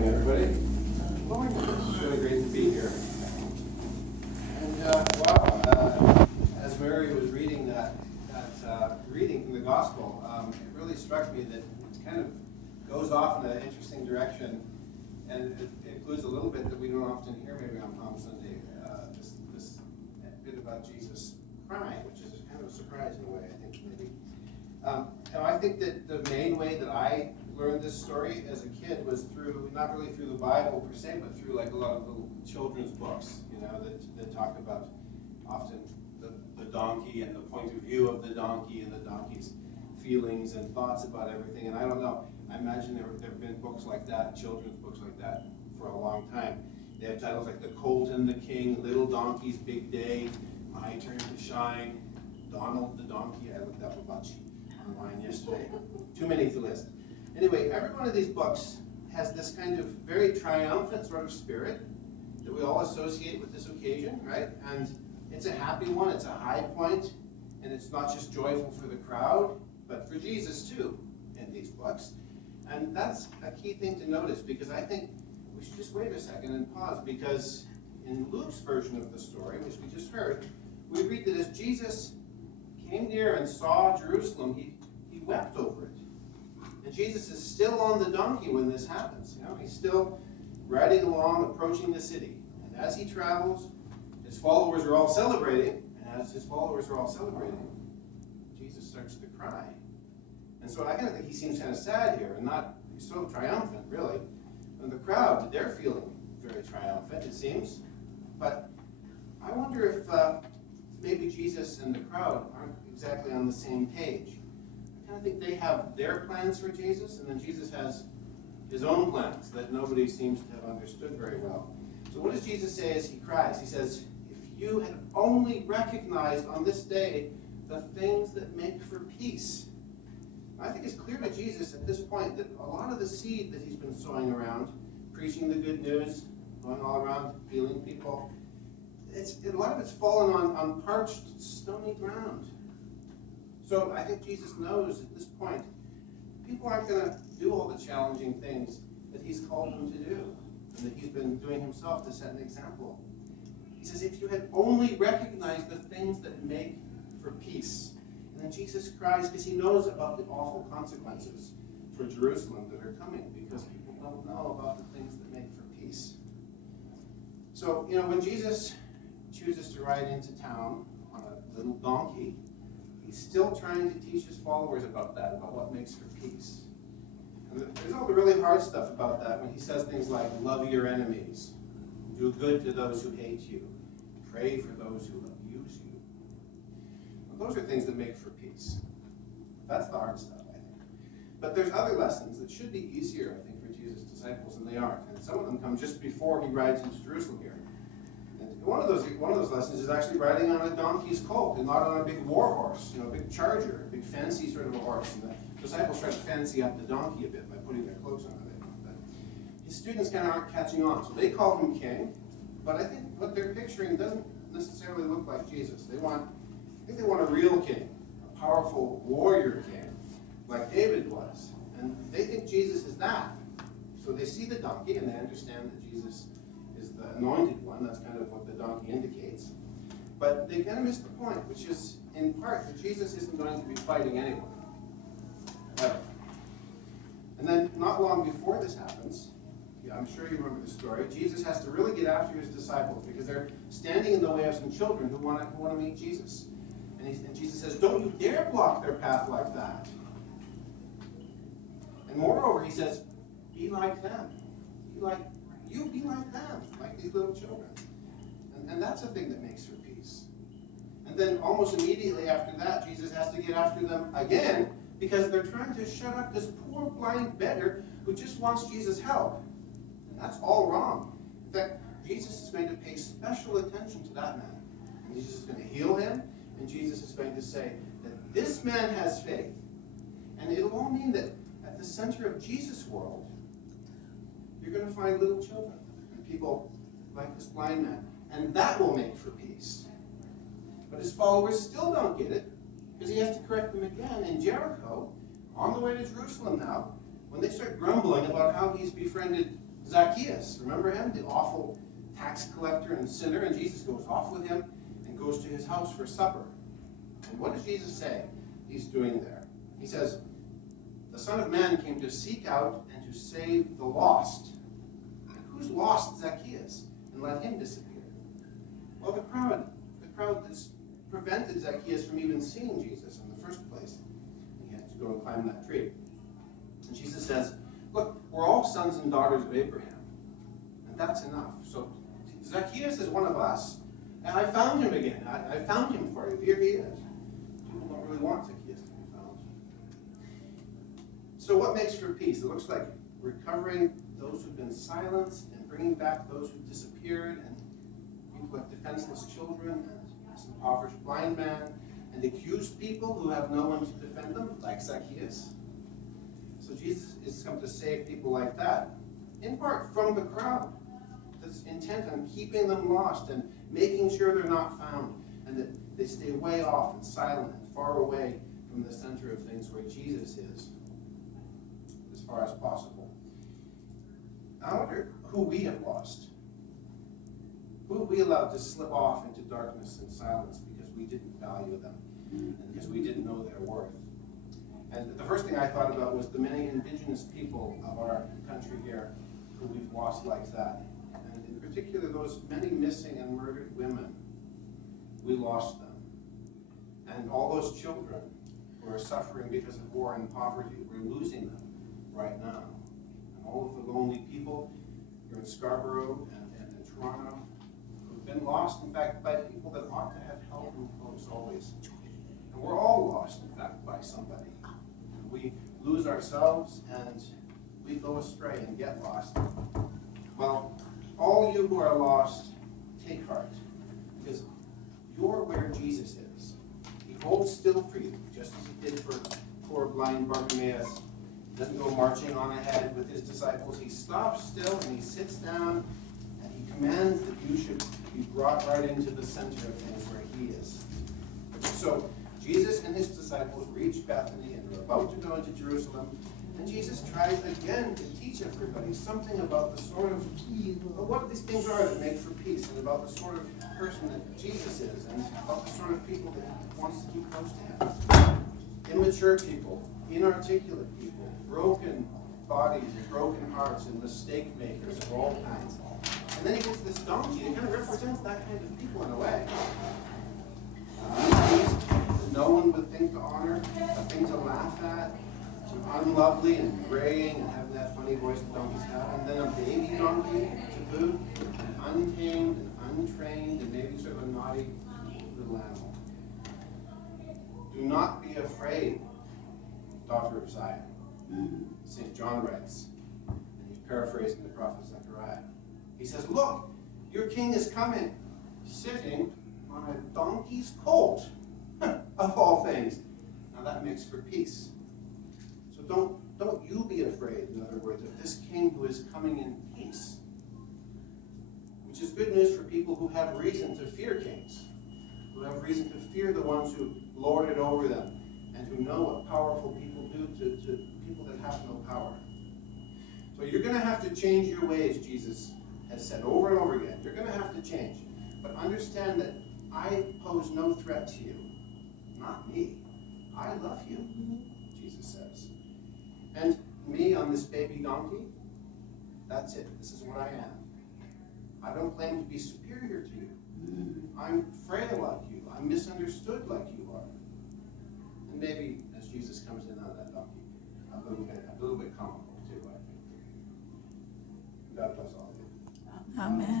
morning, everybody. Morning. It's really great to be here. And as Mary was reading that reading from the Gospel, it really struck me that it kind of goes off in an interesting direction, and it includes a little bit that we don't often hear maybe on Palm Sunday. This bit about Jesus crying, which is kind of a surprise in a way, I think maybe. And I think that the main way that I learned this story as a kid was through, not really through the Bible per se, but through like a lot of little children's books, that talk about often the donkey and the point of view of the donkey and the donkey's feelings and thoughts about everything. And I don't know, I imagine there have been books like that, children's books like that, for a long time. They have titles like The Colt and the King, Little Donkey's Big Day, My Turn to Shine, Donald the Donkey. I looked up a bunch online yesterday. Too many to list. Anyway, every one of these books has this kind of very triumphant sort of spirit that we all associate with this occasion, right? And it's a happy one, it's a high point, and it's not just joyful for the crowd, but for Jesus too in these books. And that's a key thing to notice, because I think we should just wait a second and pause, because in Luke's version of the story, which we just heard, we read that as Jesus came near and saw Jerusalem, he wept over it. And Jesus is still on the donkey when this happens. He's still riding along, approaching the city. And as he travels, his followers are all celebrating. And as his followers are all celebrating, Jesus starts to cry. And so I kind of think he seems kind of sad here, and not so triumphant, really. And the crowd, they're feeling very triumphant, it seems. But I wonder if maybe Jesus and the crowd aren't exactly on the same page. I think they have their plans for Jesus, and then Jesus has his own plans that nobody seems to have understood very well. So what does Jesus say as he cries? He says, if you had only recognized on this day the things that make for peace. I think it's clear to Jesus at this point that a lot of the seed that he's been sowing around, preaching the good news, going all around healing people, a lot of it's fallen on parched, stony ground. So I think Jesus knows at this point, people aren't going to do all the challenging things that he's called them to do, and that he's been doing himself to set an example. He says, if you had only recognized the things that make for peace. And then Jesus cries because he knows about the awful consequences for Jerusalem that are coming, because people don't know about the things that make for peace. So, when Jesus chooses to ride into town on a little donkey, he's still trying to teach his followers about that, about what makes for peace. And there's all the really hard stuff about that when he says things like, love your enemies, do good to those who hate you, pray for those who abuse you. Well, those are things that make for peace. That's the hard stuff, I think. But there's other lessons that should be easier, I think, for Jesus' disciples, and they aren't. And some of them come just before he rides into Jerusalem here. One of those lessons is actually riding on a donkey's colt and not on a big war horse, a big charger, a big fancy sort of a horse. And the disciples try to fancy up the donkey a bit by putting their cloaks on it. But his students kind of aren't catching on, so they call him king. But I think what they're picturing doesn't necessarily look like Jesus. I think they want a real king, a powerful warrior king, like David was. And they think Jesus is that. So they see the donkey and they understand that Jesus is the anointed one. That's kind of what the donkey indicates. But they kind of miss the point, which is in part that Jesus isn't going to be fighting anyone. Ever. And then not long before this happens, I'm sure you remember the story, Jesus has to really get after his disciples because they're standing in the way of some children who want to meet Jesus. And Jesus says, don't you dare block their path like that. And moreover, he says, be like them. Be like them, like these little children. And that's a thing that makes for peace. And then almost immediately after that, Jesus has to get after them again because they're trying to shut up this poor blind beggar who just wants Jesus' help. And that's all wrong. In fact, Jesus is going to pay special attention to that man. And Jesus is going to heal him, and Jesus is going to say that this man has faith. And it'll all mean that at the center of Jesus' world, you're going to find little children and people like this blind man. And that will make for peace. But his followers still don't get it, because he has to correct them again in Jericho, on the way to Jerusalem now, when they start grumbling about how he's befriended Zacchaeus, remember him? The awful tax collector and sinner, and Jesus goes off with him and goes to his house for supper. And what does Jesus say he's doing there? He says, the Son of Man came to seek out and to save the lost. And who's lost Zacchaeus and let him disappear? Well, the crowd that's prevented Zacchaeus from even seeing Jesus in the first place. He had to go and climb that tree. And Jesus says, look, we're all sons and daughters of Abraham. And that's enough. So Zacchaeus is one of us. And I found him again. I found him for you. Here he is. People don't really want Zacchaeus to be found. So what makes for peace? It looks like recovering those who've been silenced and bringing back those who've disappeared, and people like defenseless children and this impoverished blind man, and accused people who have no one to defend them, like Zacchaeus. So Jesus is come to save people like that, in part from the crowd that's intent on keeping them lost and making sure they're not found, and that they stay way off and silent and far away from the center of things where Jesus is, as far as possible. I wonder who we have lost. Who have we allowed to slip off into darkness and silence because we didn't value them and because we didn't know their worth? And the first thing I thought about was the many indigenous people of our country here who we've lost like that. And in particular, those many missing and murdered women, we lost them. And all those children who are suffering because of war and poverty, we're losing them right now. And all of the lonely people here in Scarborough and in Toronto who've been lost, in fact, by people that ought to have help and close always. And we're all lost, in fact, by somebody. We lose ourselves and we go astray and get lost. Well, all you who are lost, take heart, because you're where Jesus is. He holds still for you, just as he did for poor blind Bartimaeus. He doesn't go marching on ahead with his disciples. He stops still and he sits down and he commands that you should be brought right into the center of things where he is. So Jesus and his disciples reach Bethany and are about to go into Jerusalem. And Jesus tries again to teach everybody something about the sort of, what these things are that make for peace, and about the sort of person that Jesus is, and about the sort of people that he wants to keep close to him. Immature people, inarticulate people, broken bodies, broken hearts, and mistake makers of all kinds. And then he gets this donkey that kind of represents that kind of people in a way. That no one would think to honor, a thing to laugh at, unlovely and graying and having that funny voice that donkeys have, and then a baby donkey to boot, and untamed and untrained and maybe sort of a naughty little animal. Do not be afraid, daughter of Zion, St. John writes, and he's paraphrasing the prophet Zechariah. He says, look, your king is coming, sitting on a donkey's colt, of all things. Now that makes for peace. So don't you be afraid, in other words, of this king who is coming in peace. Which is good news for people who have reason to fear kings, who have reason to fear the ones who lord it over them, and who know what powerful people do to people that have no power. So you're going to have to change your ways, Jesus has said over and over again. You're going to have to change. But understand that I pose no threat to you. Not me. I love you, Jesus says. And me on this baby donkey, that's it. This is what I am. I don't claim to be superior to you. I'm frail like you. I'm misunderstood like you are. And maybe as Jesus comes in on that donkey, a little bit comical too, I think. God bless all of you. Amen.